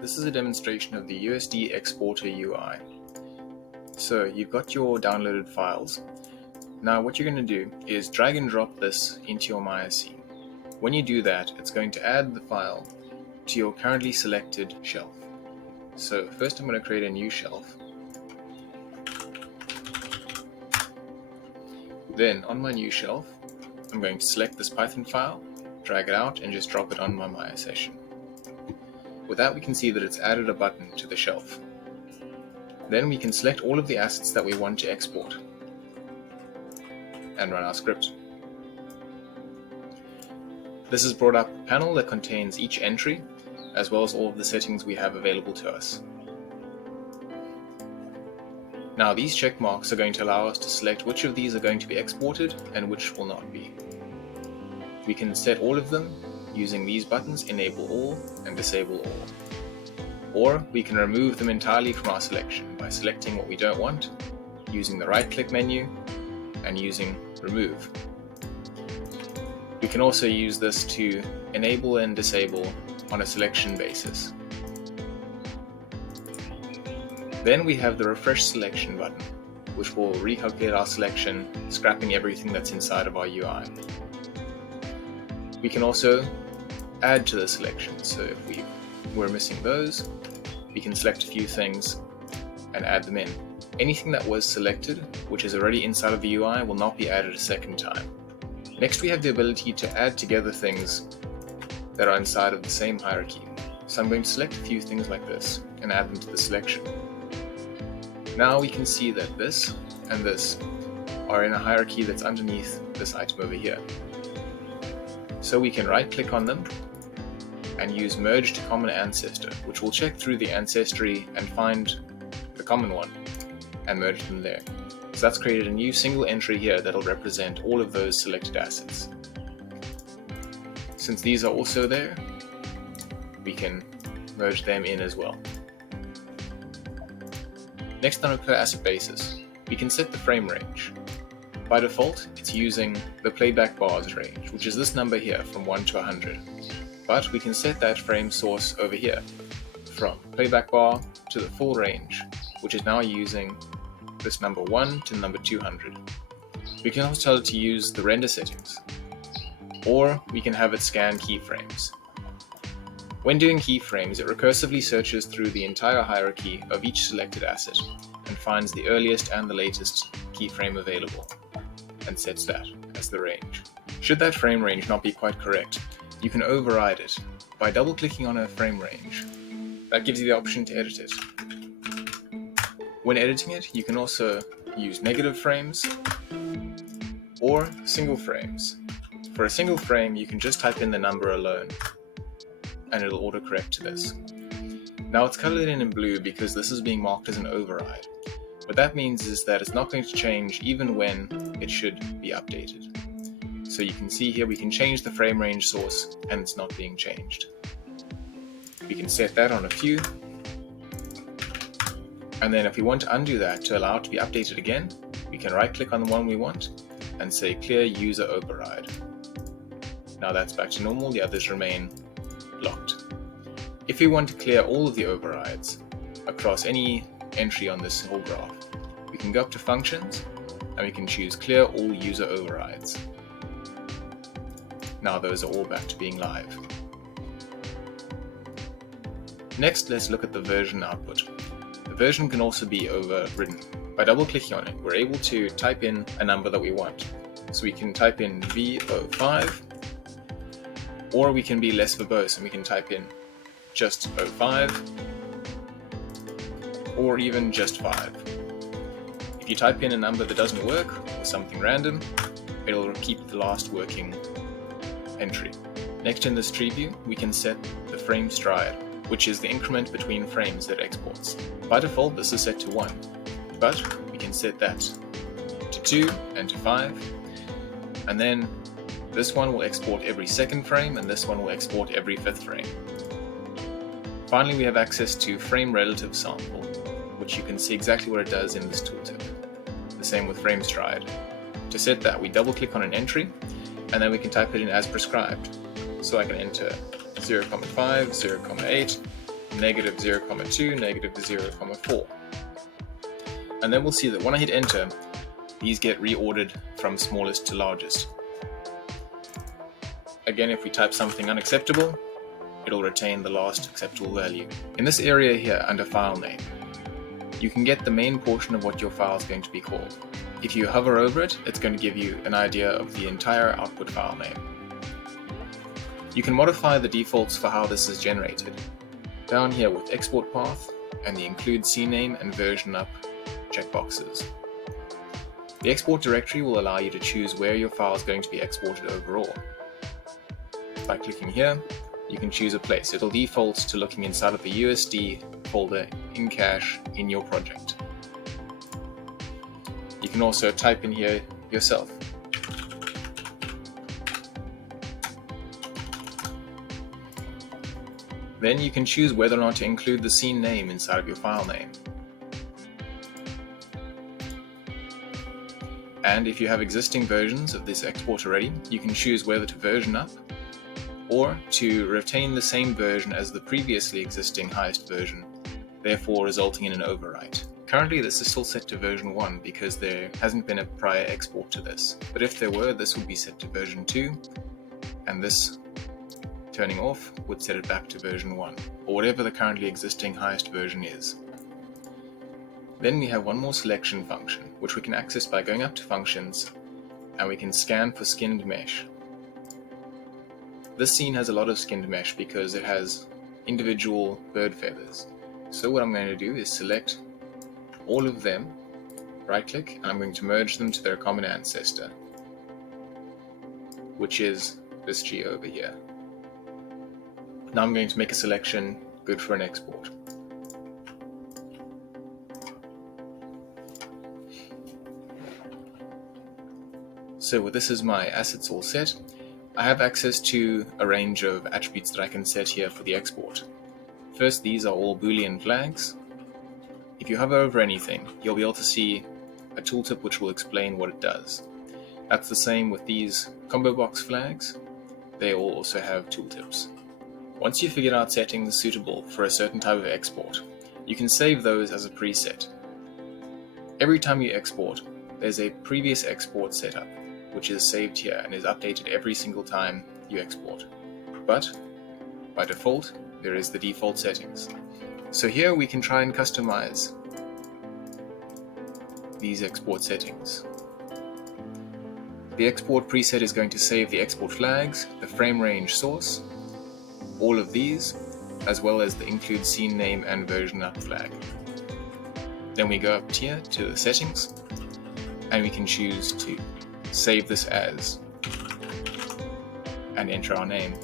This is a demonstration of the USD exporter UI. So you've got your downloaded files. Now what you're going to do is drag and drop this into your MySC. When you do that, it's going to add the file to your currently selected shelf. So first I'm going to create a new shelf. Then on my new shelf, I'm going to select this Python file, drag it out and just drop it on my Maya session. With that, we can see that it's added a button to the shelf. Then we can select all of the assets that we want to export and run our script. This has brought up a panel that contains each entry, as well as all of the settings we have available to us. Now these check marks are going to allow us to select which of these are going to be exported and which will not be. We can set all of them using these buttons, enable all and disable all. Or we can remove them entirely from our selection by selecting what we don't want, using the right-click menu and using remove. We can also use this to enable and disable on a selection basis. Then we have the refresh selection button, which will recalculate our selection, scrapping everything that's inside of our UI. We can also add to the selection, so if we were missing those, we can select a few things and add them in. Anything that was selected, which is already inside of the UI, will not be added a second time. Next, we have the ability to add together things that are inside of the same hierarchy. So I'm going to select a few things like this and add them to the selection. Now we can see that this and this are in a hierarchy that's underneath this item over here. So we can right-click on them and use Merge to Common Ancestor, which will check through the ancestry and find the common one and merge them there. So that's created a new single entry here that'll represent all of those selected assets. Since these are also there, we can merge them in as well. Next, on a per asset basis, we can set the frame range. By default, it's using the playback bars range, which is this number here from 1 to 100. But we can set that frame source over here, from playback bar to the full range, which is now using this number 1 to number 200. We can also tell it to use the render settings, or we can have it scan keyframes. When doing keyframes, it recursively searches through the entire hierarchy of each selected asset and finds the earliest and the latest keyframe available and sets that as the range. Should that frame range not be quite correct, you can override it by double-clicking on a frame range. That gives you the option to edit it. When editing it, you can also use negative frames or single frames. For a single frame, you can just type in the number alone and it'll autocorrect to this. Now it's colored in blue because this is being marked as an override. What that means is that it's not going to change even when it should be updated. So you can see here we can change the frame range source and it's not being changed. We can set that on a few. And then if we want to undo that to allow it to be updated again, we can right click on the one we want and say clear user override. Now that's back to normal, the others remain locked. If we want to clear all of the overrides across any entry on this whole graph, we can go up to functions and we can choose clear all user overrides. Now those are all back to being live. Next, let's look at the version output. The version can also be overridden. By double-clicking on it, we're able to type in a number that we want. So we can type in V05, or we can be less verbose and we can type in just 05, or even just 5. If you type in a number that doesn't work, or something random, it'll keep the last working entry. Next, in this tree view, we can set the frame stride, which is the increment between frames that exports. By default, this is set to 1, but we can set that to 2 and to 5, and then this one will export every second frame and this one will export every 5th frame. Finally, we have access to frame relative sample, which you can see exactly what it does in this tooltip. The same with frame stride. To set that, we double click on an entry and then we can type it in as prescribed. So I can enter 0,5, 0,8, negative 0,2, negative 0,4. And then we'll see that when I hit enter, these get reordered from smallest to largest. Again, if we type something unacceptable, it'll retain the last acceptable value. In this area here under file name, you can get the main portion of what your file is going to be called. If you hover over it, it's going to give you an idea of the entire output file name. You can modify the defaults for how this is generated down here with export path and the include CNAME and version up checkboxes. The export directory will allow you to choose where your file is going to be exported overall. By clicking here, you can choose a place. It'll default to looking inside of the USD folder in cache in your project. You can also type in here yourself. Then you can choose whether or not to include the scene name inside of your file name. And if you have existing versions of this export already, you can choose whether to version up or to retain the same version as the previously existing highest version, therefore resulting in an overwrite. Currently this is still set to version 1 because there hasn't been a prior export to this, but if there were, this would be set to version 2, and this turning off would set it back to version 1, or whatever the currently existing highest version is. Then we have one more selection function, which we can access by going up to functions, and we can scan for skinned mesh. This scene has a lot of skinned mesh because it has individual bird feathers. So what I'm going to do is select all of them, right click, and I'm going to merge them to their common ancestor, which is this G over here. Now I'm going to make a selection good for an export. So with this as my assets all set, I have access to a range of attributes that I can set here for the export. First, these are all Boolean flags. If you hover over anything, you'll be able to see a tooltip which will explain what it does. That's the same with these combo box flags. They all also have tooltips. Once you've figured out settings suitable for a certain type of export, you can save those as a preset. Every time you export, there's a previous export setup, which is saved here and is updated every single time you export. But by default, there is the default settings. So here we can try and customize these export settings. The export preset is going to save the export flags, the frame range source, all of these, as well as the include scene name and version up flag. Then we go up here to the settings, and we can choose to save this as and enter our name.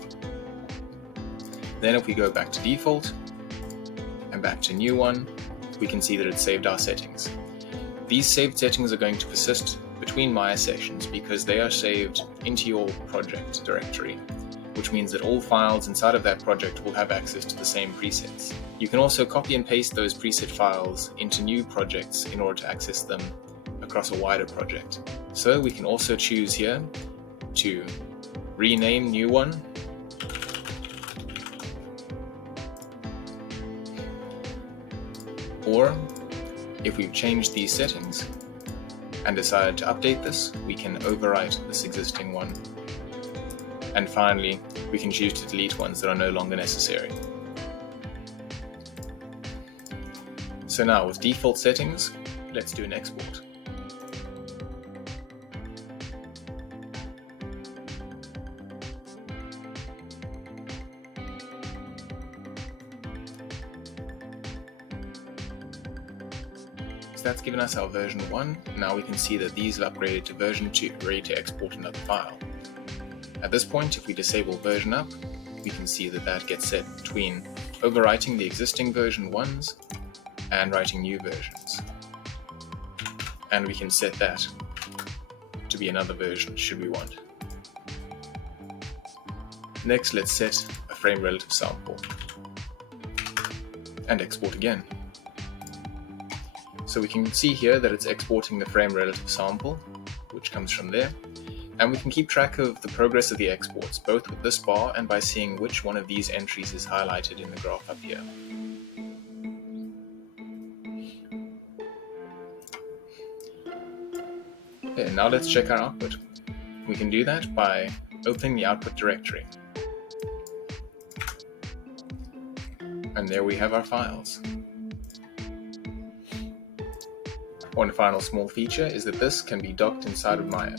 Then if we go back to default and back to new one, we can see that it's saved our settings. These saved settings are going to persist between Maya sessions because they are saved into your project directory, which means that all files inside of that project will have access to the same presets. You can also copy and paste those preset files into new projects in order to access them across a wider project. So we can also choose here to rename new one, or if we've changed these settings and decided to update this, we can overwrite this existing one. And finally, we can choose to delete ones that are no longer necessary. So now with default settings, let's do an export. So that's given us our version 1. Now we can see that these have upgraded to version 2, ready to export another file. At this point, if we disable version up, we can see that that gets set between overwriting the existing version 1s and writing new versions. And we can set that to be another version should we want. Next, let's set a frame relative sample and export again. So we can see here that it's exporting the frame relative sample, which comes from there. And we can keep track of the progress of the exports, both with this bar and by seeing which one of these entries is highlighted in the graph up here. Okay, now let's check our output. We can do that by opening the output directory. And there we have our files. One final small feature is that this can be docked inside of Maya.